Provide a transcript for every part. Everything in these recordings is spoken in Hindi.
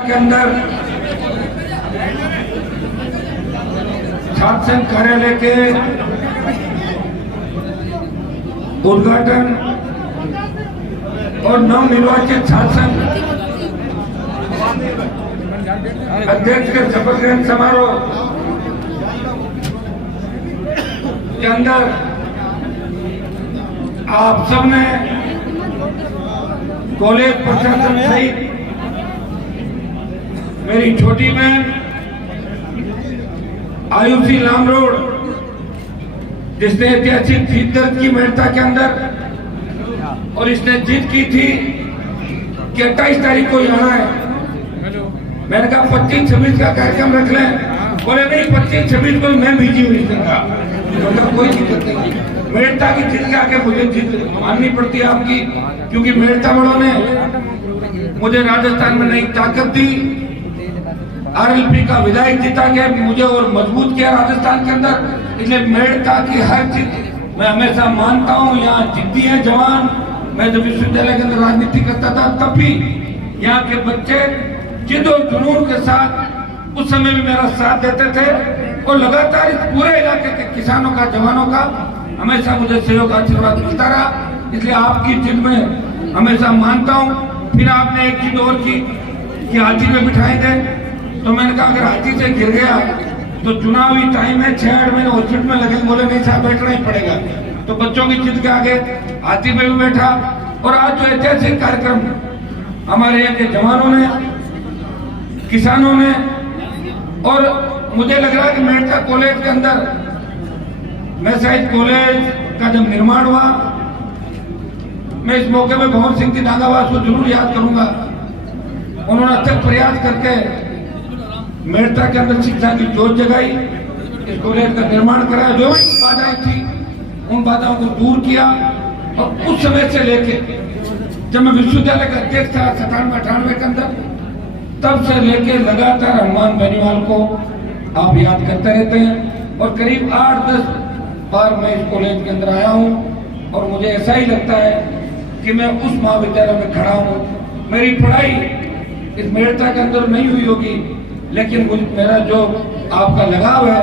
के अंदर छात्र संघ कार्यालय के उद्घाटन और नवनिर्वाचित छात्र संघ अध्यक्ष के शपथ ग्रहण समारोह के अंदर आप सबने कॉलेज प्रशासन सहित मेरी छोटी बहन आयुषी लामरोड, जिसने ऐतिहासिक जीत दर्ज की मेड़ता के अंदर और इसने जीत की थी कि 28 तारीख को यहाँ है। मैंने कहा 25-26 का कार्यक्रम रख लें, बोले नहीं 25-26 को मैं बिजी हुई दूंगा। कोई दिक्कत नहीं, मेड़ता की जीत के आगे मुझे जीत माननी पड़ती है आपकी, क्योंकि मेड़ता वालों ने मुझे राजस्थान में नई ताकत दी। आरएलपी का विधायक जीता गया, मुझे और मजबूत किया राजस्थान के अंदर। इसलिए मेड़ता की हर चीज मैं हमेशा मानता हूँ। यहाँ जिद्दी है जवान। मैं जब विश्वविद्यालय के अंदर राजनीति करता था तब भी यहाँ के बच्चे जिद और जुनून के साथ उस समय भी मेरा साथ देते थे और लगातार इस पूरे इलाके के किसानों का, जवानों का हमेशा मुझे सहयोग आशीर्वाद मिलता रहा। इसलिए आपकी जिद में हमेशा मानता हूँ। फिर आपने एक चीज और की कि हाथी में बिठाएंगे, तो मैंने कहा अगर हाथी से गिर गया तो चुनावी टाइम है, 6-8 महीने हॉस्पिटल में लगेंगे। बोले नहीं साहब बैठना ही पड़ेगा। तो बच्चों की जिद के आगे हाथी में भी बैठा। और आज जो ऐतिहासिक कार्यक्रम हमारे यहाँ के जवानों ने, किसानों ने, और मुझे लग रहा है कि मेड़ता कॉलेज के अंदर मैं शायद कॉलेज का जब निर्माण हुआ, मैं इस मौके में भवन सिंह जी नागावास को जरूर याद करूंगा। उन्होंने अथक प्रयास करके मेड़ता के अंदर शिक्षा की जोत जगाई, इस कॉलेज का निर्माण कराया। जो भी बाधाएं थी उन बाधाओं को दूर किया। और उस समय से लेके जब मैं विश्वविद्यालय का अध्यक्ष था 97-98 के अंदर, तब से लेके लगातार हनुमान बेनीवाल को आप याद करते रहते हैं। और करीब 8-10 बार मैं इस कॉलेज के अंदर आया हूँ और मुझे ऐसा ही लगता है कि मैं उस महाविद्यालय में खड़ा हूँ। मेरी पढ़ाई इस मेड़ता के अंदर नहीं हुई होगी, लेकिन मेरा जो आपका लगाव है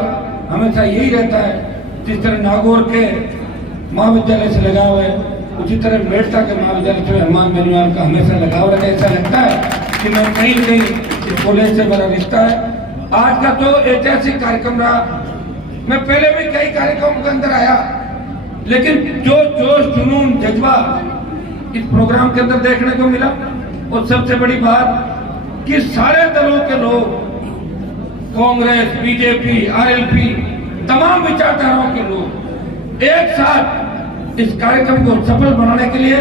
हमेशा यही रहता है। जिस तरह नागौर के महाविद्यालय से लगाव है, उसी तरह मेड़ता के महाविद्यालय से हनुमान बेनीवाल का हमेशा लगाव रहता है। ऐसा लगता है कि मैं कहीं नहीं इस कॉलेज से मेरा रिश्ता है। आज का तो ऐतिहासिक कार्यक्रम रहा। मैं पहले भी कई कार्यक्रमों के अंदर आया, लेकिन जो जोश, जुनून, जज्बा इस प्रोग्राम के अंदर देखने को मिला। और सबसे बड़ी बात कि सारे दलों के लोग, कांग्रेस, बीजेपी, आरएलपी, तमाम विचारधाराओं के लोग एक साथ इस कार्यक्रम को सफल बनाने के लिए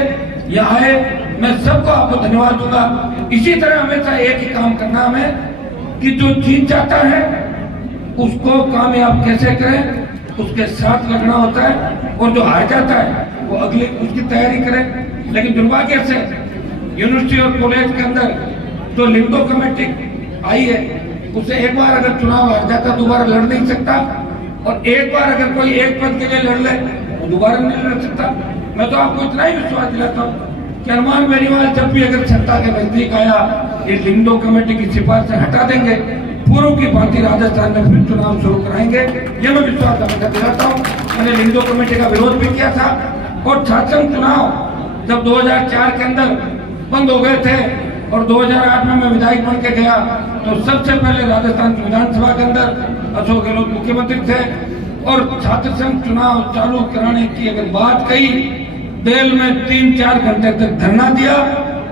यहाँ आए। मैं सबको आपको धन्यवाद दूंगा। इसी तरह हमेशा एक ही काम करना हमें कि जो जीत जाता है उसको कामयाब कैसे करें, उसके साथ लगना होता है। और जो हार जाता है वो अगली उसकी तैयारी करें। लेकिन दुर्भाग्य से यूनिवर्सिटी और कॉलेज के अंदर जो लिंगो कमेटी आई है, उससे एक बार अगर चुनाव हार जाता दोबारा लड़ नहीं सकता। और एक बार अगर कोई एक पद के लिए लड़ ले वो दोबारा नहीं लड़ सकता। मैं तो आपको इतना ही विश्वास दिलाता हूँ कि हनुमान बेनीवाल जब भी अगर सत्ता के नजदीक आया, ये लिंगो कमेटी की सिफारिश हटा देंगे, पूर्व की भांति राजस्थान में फिर चुनाव शुरू कराएंगे। ये मैं विश्वास हमेशा दिलाता हूँ। मैंने लिंगो कमेटी का विरोध भी किया था। और छात्र संघ चुनाव जब 2004 के अंदर बंद हो गए थे और 2008 में मैं विधायक बन के गया, तो सबसे पहले राजस्थान की विधानसभा के अंदर अशोक गहलोत मुख्यमंत्री थे। और छात्र संघ चुनाव चालू कराने की अगर बात कही, बेल में 3-4 घंटे तक धरना दिया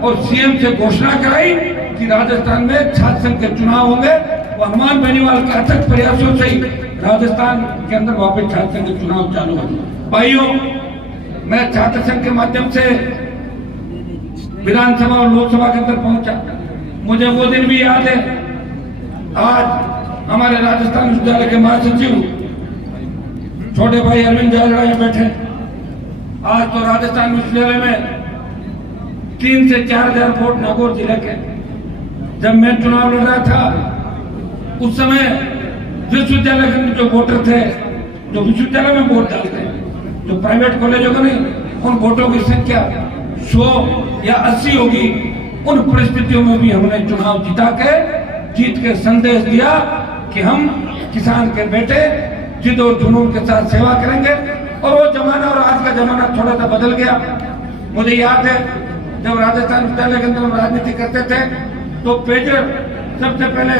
और सीएम से घोषणा कराई कि राजस्थान में छात्र संघ के चुनाव होंगे। वो हनुमान बेनीवाल के अथक प्रयासों से ही राजस्थान के अंदर वापस छात्र संघ के चुनाव चालू हुए। भाइयों, मैं छात्र संघ के माध्यम से विधानसभा और लोकसभा के अंदर पहुंचा। मुझे वो दिन भी याद है। आज हमारे राजस्थान विश्वविद्यालय के महासचिव छोटे भाई अरविंद जालड़ा यहाँ बैठे। आज तो राजस्थान विश्वविद्यालय में 3 से 4 हजार वोट नागौर जिले के। जब मैं चुनाव लड़ रहा था उस समय विश्वविद्यालय के जो वोटर थे, जो विश्वविद्यालय में वोट डालते, जो प्राइवेट कॉलेजों का नहीं, उन वोटों की संख्या 100 या 80 होगी। उन परिस्थितियों में भी हमने चुनाव जिता के जीत के संदेश दिया कि हम किसान के बेटे जिद और जुनून के साथ सेवा करेंगे। और वो जमाना और आज का जमाना थोड़ा सा बदल गया। मुझे याद है जब राजस्थान विद्यालय के अंदर हम राजनीति करते थे तो पेजर, सबसे पहले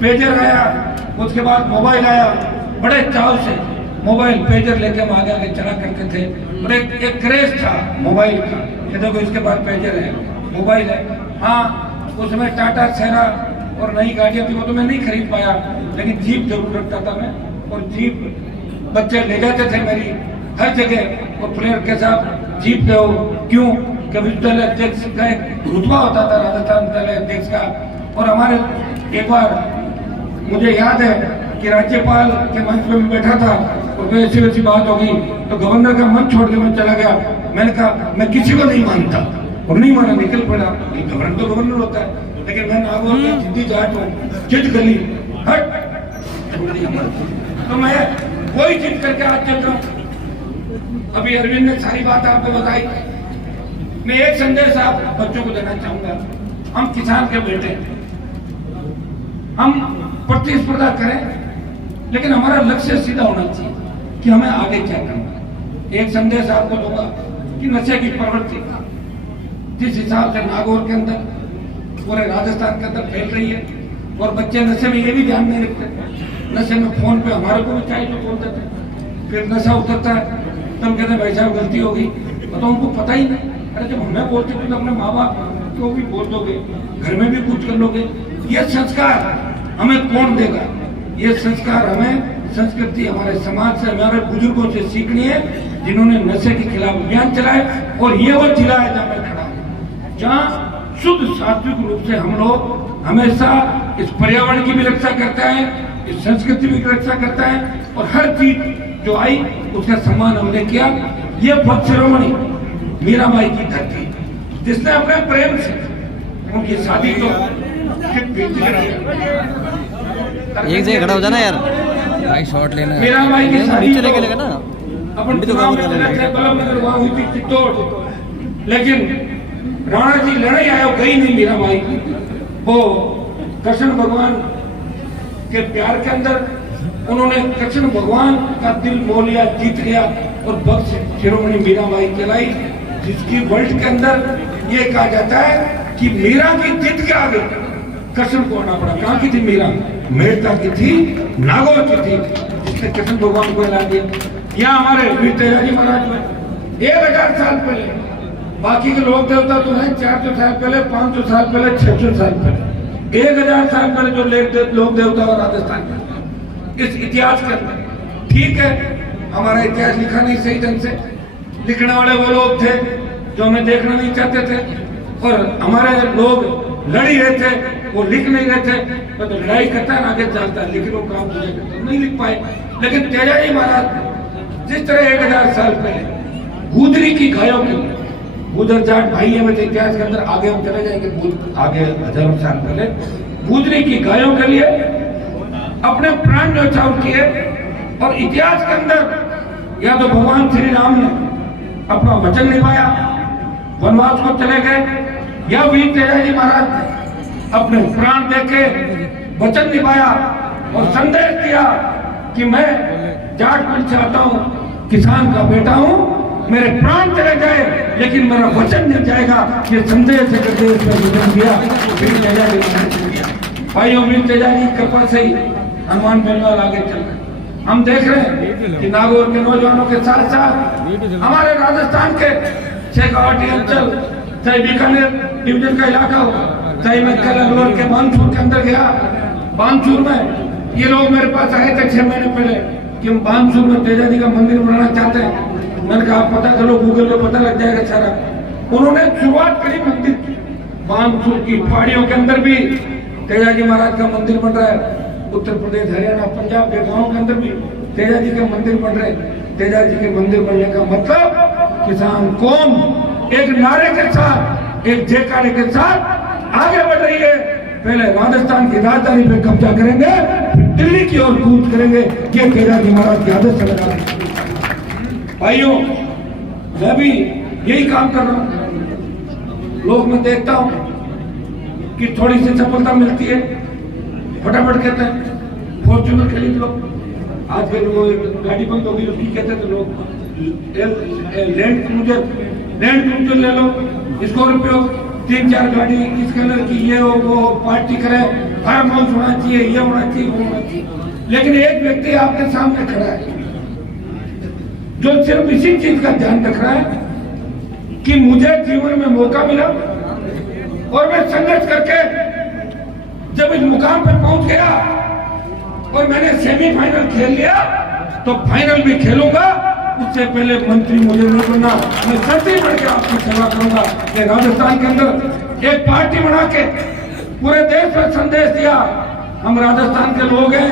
पेजर आया, उसके बाद मोबाइल आया। बड़े चाव से मोबाइल पेजर लेके हम आगे आगे चला करते थे और एक क्रेज था मोबाइल का। ये देखो इसके बाद पेजर है, मोबाइल है। हाँ, उसमें टाटा सेरा और नई गाड़ियां थी, वो तो मैं नहीं खरीद पाया, लेकिन जीप जरूर रखता था मैं। और जीप बच्चे ले जाते थे मेरी हर जगह, और प्लेयर के साथ जीप ले क्यों कि विद्यालय अध्यक्ष का एक रुतबा होता था राजस्थान विद्यालय अध्यक्ष का। और हमारे एक बार मुझे याद है कि राज्यपाल के मंच पे मैं बैठा था और ऐसी वैसी बात हो गई तो गवर्नर का मंच छोड़ के मैं चला गया। मैंने कहा मैं किसी को नहीं मानता, और नहीं माना, निकल पड़ा। गवर्नर तो गवर्नर होता है, लेकिन मैं नागौर में जिद्दी जाट हूँ, जिद गली हट तो मैं वही जिद करके आज चल रहा हूँ। अभी अरविंद ने सारी बात आपको बताई। मैं एक संदेश आप बच्चों को देना चाहूंगा। हम किसान के बेटे हैं, हम प्रतिस्पर्धा करें, लेकिन हमारा लक्ष्य सीधा होना चाहिए कि हमें आगे क्या करना। एक संदेश आपको दूंगा कि नशे की प्रवृत्ति जिस हिसाब से नागौर के अंदर, पूरे राजस्थान के अंदर फैल रही है, और बच्चे नशे में ये भी ध्यान नहीं रखते। नशे में फोन पे हमारे को भी चाहिए तो बोल देते, फिर नशा उतरता है तब कहते भाई साहब गलती हो गई, तो उनको पता ही नहीं। अरे जब हमें बोलते थे तो अपने माँ बाप को भी बोल दोगे, घर में भी कुछ कर लोगे। ये संस्कार हमें कौन देगा? ये संस्कार हमें संस्कृति हमारे समाज से, हमारे बुजुर्गों से सीखनी है, जिन्होंने नशे के खिलाफ अभियान चलाए। और ये वो जिला है जहाँ मैं खड़ा हूँ, जहाँ शुद्ध सात्विक रूप से हम लोग हमेशा इस पर्यावरण की भी रक्षा करते हैं, इस संस्कृति की रक्षा करता है, और हर चीज जो आई उसका सम्मान हमने किया। ये भक्त शिरोमणि मीराबाई की धरती, जिसने अपने प्रेम से उनकी शादी तो एक जगह खड़ा हो जाना यार, भाई शॉट लेना है। मीराबाई की शादी चले गए ना अपन चुनाव में वहां हुई थी चित्तौड़, लेकिन राणा जी लड़ाई आयो गई नहीं मीराबाई। वो कृष्ण भगवान के प्यार के अंदर उन्होंने कृष्ण भगवान का दिल मोह लिया, जीत गया, और भक्त शिरोमणि मीराबाई कहलाई, जिसकी वर्ल्ड के अंदर ये कहा जाता है कि मीरा की जिद के आगे कृष्ण को आना पड़ा। कहाँ की थी मीरा? मेड़ता की थी, नागौर की थी, जिसने कृष्ण भगवान को हिला दिया। यहाँ हमारे वीर तेजाजी महाराज में 1000 साल पहले, बाकी के लोग देवता तो हैं 400 साल पहले, 500 साल पहले, 600 साल पहले, 1000 साल पहले जो लोग देवता और राजस्थान में इस इतिहास के अंदर। ठीक है, हमारा इतिहास लिखा नहीं सही ढंग से, लिखने वाले वो लोग थे जो हमें देखना नहीं चाहते थे, और हमारे लोग लड़ ही रहे थे, वो लिख नहीं रहे थे। तो लड़ाई करता है आगे चलता है, लिख लो काम नहीं लिख पाए। लेकिन तेजाजी महाराज जिस तरह 1000 साल पहले गुजरी की गायों के लिए, गुजर जाट भाई है मेरे इतिहास के अंदर, आगे हम चले जाएंगे आगे हजारों साल पहले, गुजरी की गायों के लिए अपने प्राण न्यौछावर किए। और इतिहास के अंदर या तो भगवान श्री राम ने अपना वचन निभाया, वनवास को चले गए, या वीर तेजाजी महाराज ने अपने प्राण देके वचन निभाया और संदेश दिया कि मैं जाट कुल से आता हूँ, किसान का बेटा हूँ, मेरे प्राण चले जाए लेकिन मेरा वचन नहीं जाएगा। ये संदेश देश में वचन दिया वीर तेजाजी महाराज। भाइयों, वीर तेजाजी की कृपा से ही हनुमान बेनीवाल आगे चल रहे। हम देख रहे हैं कि नागौर के नौजवानों के साथ साथ हमारे राजस्थान के शेखावाटी अंचल, चाहे बीकानेर डिवीजन का इलाका हो, चाहे मैं कल अलवर के बानसूर के अंदर गया, बानसूर में ये लोग मेरे पास आए थे 6 महीने पहले कि हम बानसूर में तेजाजी का मंदिर बनाना चाहते हैं। मैंने कहा पता करो, गूगल पे पता लग जाएगा सारा। उन्होंने शुरुआत करी मंदिर की, बानसूर की पहाड़ियों के अंदर भी तेजाजी महाराज का मंदिर बन रहा है। उत्तर प्रदेश, हरियाणा, पंजाब के गाँव के अंदर भी तेजाजी के मंदिर बन रहे। तेजाजी के मंदिर बनने का मतलब किसान कौम एक नारे के साथ, एक जयकारे के साथ आगे बढ़ रही है। पहले राजस्थान की राजधानी पे कब्जा करेंगे, फिर दिल्ली की ओर कूच करेंगे। ये तेजाजी महाराज की आदत से लगा रहे। भाइयों, मैं भी यही काम कर रहा हूँ। लोग मैं देखता हूँ कि थोड़ी सी सफलता मिलती है, फटाफट कहते हैं फॉर्च्यूनर खरीद लो। आज फिर वो गाड़ी बंद होगी तो ठीक कहते तो लोग लैंड क्रूजर ले लो, स्कॉर्पियो 3-4 गाड़ी किस कलर की, ये हो वो पार्टी करे, फार्म हाउस होना चाहिए, ये होना चाहिए, वो होना चाहिए। लेकिन एक व्यक्ति आपके सामने खड़ा है जो सिर्फ इसी चीज का ध्यान रख रहा है कि मुझे जीवन में मौका मिला और मैं संघर्ष करके जब इस मुकाम पर पहुंच गया और मैंने सेमीफाइनल खेल लिया तो फाइनल भी खेलूंगा। उससे पहले मंत्री मुझे नहीं बनना, मैं सच्ची बढ़ के आपकी सेवा करूंगा। ये राजस्थान के अंदर एक पार्टी बना के पूरे देश में संदेश दिया, हम राजस्थान के लोग हैं,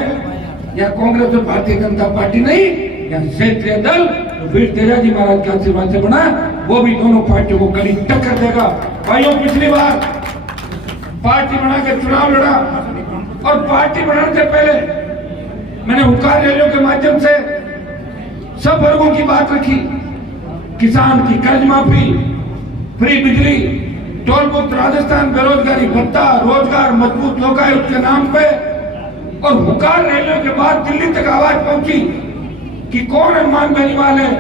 या कांग्रेस और भारतीय जनता पार्टी नहीं, या क्षेत्रीय दल तो वीर तेजाजी महाराज के आशीर्वाद से बना, वो भी दोनों पार्टियों को कड़ी टक्कर देगा। भाइयों, पिछली बार पार्टी बना के चुनाव लड़ा और पार्टी बनाने से पहले मैंने हुक्कार रैलियों के माध्यम से सब वर्गों की बात रखी, किसान की कर्ज माफी, फ्री बिजली, टोल मुक्त राजस्थान, बेरोजगारी भत्ता, रोजगार मजबूत लोकायुक्त के नाम पे। और हुक्कार रैलियों के बाद दिल्ली तक आवाज पहुंची कि कौन हनुमान बेनीवाल है,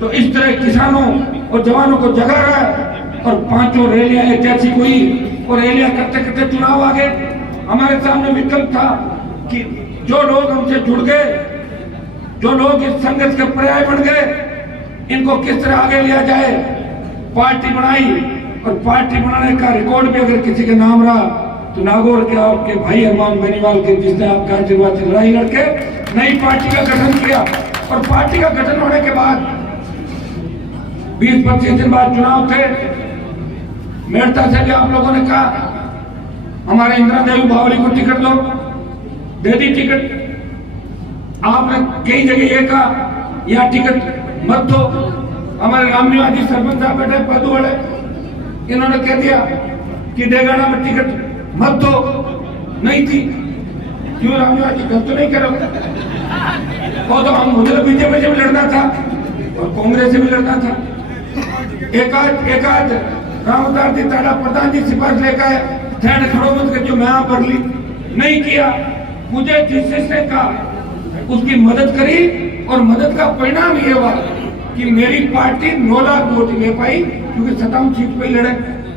तो इस तरह किसानों और जवानों को जगा रहा है। और 5 रैलियां ऐतिहासिक हुई और रैलियां करते करते चुनाव आ गए। हमारे सामने विकल्प था कि जो लोग हमसे जुड़ गए, जो लोग इस संघर्ष के पर्याय बन गए, इनको किस तरह आगे लिया जाए। पार्टी बनाई और पार्टी बनाने का रिकॉर्ड भी अगर किसी के नाम रहा तो नागौर के आपके भाई हनुमान बेनीवाल के, जिसने आपका आशीर्वाद से लड़ाई लड़के नई पार्टी का गठन किया। और पार्टी का गठन होने के बाद 20-25 दिन बाद चुनाव थे। मेड़ता से भी आप लोगों ने कहा हमारे इंदिरा देवी बावली को टिकट दो, दे दी टिकट। आपने कई जगह ये कहा यहाँ टिकट मत दो। हमारे रामनिवाजी सरपंच साहब बैठे पदू वाले, इन्होंने कह दिया कि देगाना में टिकट मत दो, नहीं थी। क्यों रामनिवाजी गलत तो नहीं करोगे? वो तो हम मुझे बीजेपी से भी लड़ना था और कांग्रेस से भी लड़ना था। एक आध रामदास जी ताड़ा प्रधान जी सिफारिश लेकर आए, थैड खड़ो मत कर, जो मैं यहाँ पर ली नहीं किया। मुझे जिसने कहा उसकी मदद करी और मदद का परिणाम ये हुआ कि मेरी पार्टी 9 लाख वोट ले पाई, क्योंकि 57 सीट पे लड़े।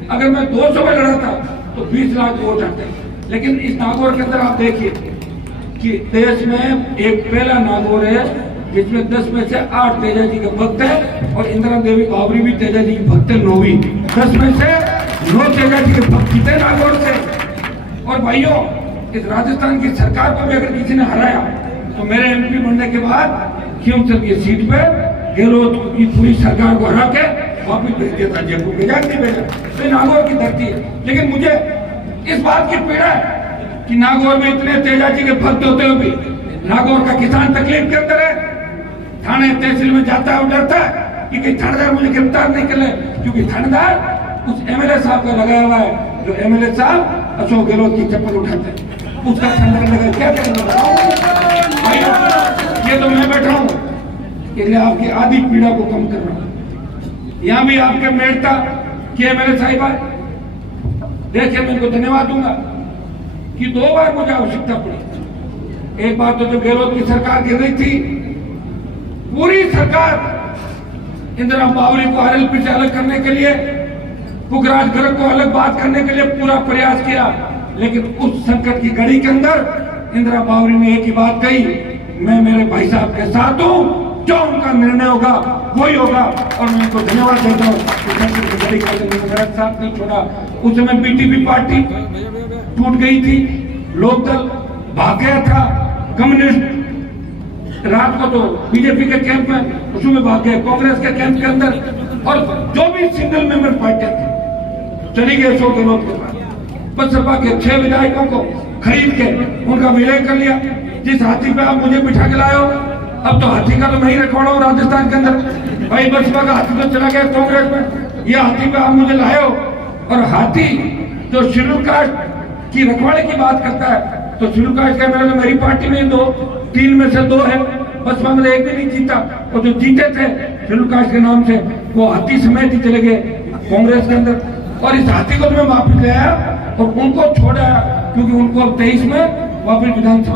अगर मैं 200 में लड़ा था तो 20 लाख वोट आते। लेकिन इस नागौर के अंदर आप देखिए कि देश में एक पहला नागौर है जिसमें 10 में से 8 तेजाजी के भक्त है और इंदिरा देवी बावरी भी तेजाजी की भक्त है, 9वीं। 10 में से 9 तेजाजी के भक्त जीते नागौर से। और भाइयों, इस राजस्थान की सरकार को भी अगर किसी ने हराया तो मेरे एमपी बनने के बाद खीमचंद की सीट पे गहलोत की पूरी सरकार को हरा के वापिस भेज दिया था, जयपुर भेजा नहीं भेजा, तो नागौर की धरती है। लेकिन मुझे इस बात की पीड़ा है कि नागौर में इतने तेजाजी के भक्त होते हुए भी नागौर का किसान तकलीफ के अंदर है। थाने तहसील में जाता है और डरता है कि कहीं थानेदार मुझे गिरफ्तार नहीं कर ले, क्योंकि थानेदार उस एमएलए साहब का लगाया हुआ है, जो एमएलए साहब अशोक गहलोत की चप्पल उठाते हैं, उसका थानेदार लगा। क्या करेंगे? ये तो मैं बैठा हूँ, इसलिए आपकी आधी पीड़ा को कम कर रहा हूँ। यहाँ भी आपके मेड़ता कि एमएलए साहिब आए, देखिए मैं इनको धन्यवाद दूंगा कि 2 बार मुझे आवश्यकता पड़ी। एक बार तो जब गहलोत की सरकार गिर रही थी, पूरी सरकार इंदिरा बावरी को आरएलपी से अलग करने के लिए, पुखराज गर्ग को अलग बात करने के लिए पूरा प्रयास किया। लेकिन उस संकट की घड़ी के अंदर इंदिरा बावरी ने एक ही बात कही, मैं मेरे भाई साहब के साथ हूँ, जो उनका निर्णय होगा वही होगा। और मैं उनको धन्यवाद देता हूँ कि संकट की घड़ी के अंदर मेरा साथ नहीं छोड़ा। उस समय बीटीपी पार्टी टूट गई थी, लोकदल भाग गया था, कम्युनिस्ट रात को तो बीजेपी के कैंप में उसमें भाग गए, कांग्रेस के कैंप के अंदर, और जो भी सिंगल मेंबर पार्टियां थी चली गई अशोक गहलोत के पास। बसपा के 6 विधायकों को खरीद के उनका विलय कर लिया। जिस हाथी पे आप मुझे बिठा के लाए हो, अब तो हाथी का तो मैं ही रखवाड़ा हूँ राजस्थान के अंदर। भाई बसपा का हाथी तो चला गया कांग्रेस में, ये हाथी पे आप मुझे लाए हो। और हाथी जो शेड्यूल कास्ट की रखवाड़े की बात करता है, तो शेड्यूल कास्ट का मेरे मेरी पार्टी में 3 में से 2 है, बसपा में 1 भी नहीं जीता। और जो जीते थे शेड्यूल कास्ट के नाम से, वो हाथी समेत ही चले गए कांग्रेस के अंदर। और इस हाथी को तो मैं वापिस ले आया और उनको छोड़ा क्योंकि उनको 23 में वापस विधानसभा